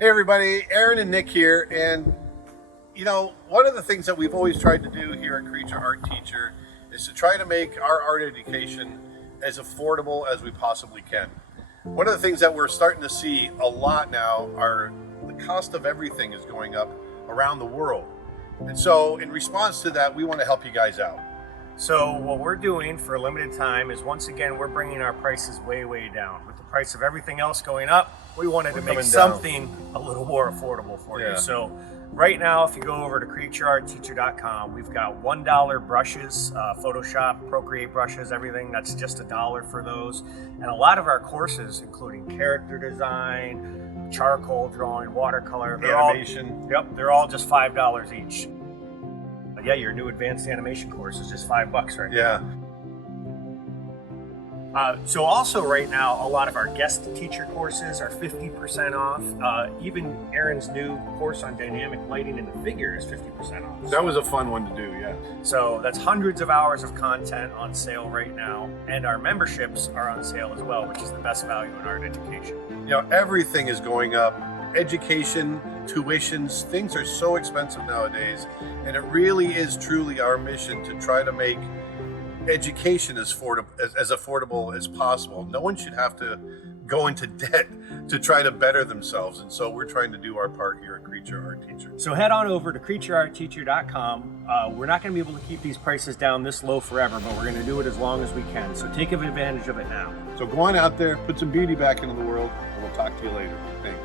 Hey everybody, Aaron and Nick here, and you know, one of the things that we've always tried to do here at Creature Art Teacher is to try to make our art education as affordable as we possibly can. One of the things that we're starting to see a lot now are the cost of everything is going up around the world. And so in response to that, we want to help you guys out. So what we're doing for a limited time is, once again, we're bringing our prices way down. With the price of everything else going up, we wanted to make something a little more affordable for you. So right now, if you go over to creatureartteacher.com, we've got $1 brushes, Photoshop, Procreate brushes, everything. That's just $1 for those. And a lot of our courses, including character design, charcoal drawing, watercolor, animation. They're all just $5 each. Yeah, your new advanced animation course is just $5 right now. So also right now, a lot of our guest teacher courses are 50% off. Even Aaron's new course on dynamic lighting in the figure is 50% off. That was a fun one to do, yeah. So that's hundreds of hours of content on sale right now. And our memberships are on sale as well, which is the best value in art education. You know, everything is going up. Education, tuitions, things are so expensive nowadays, and it really is truly our mission to try to make education as affordable as possible. No one should have to go into debt to try to better themselves, and so we're trying to do our part here at Creature Art Teacher. So head on over to creatureartteacher.com. We're not going to be able to keep these prices down this low forever, but we're going to do it as long as we can. So take advantage of it now. So go on out there, put some beauty back into the world, and we'll talk to you later. Thanks.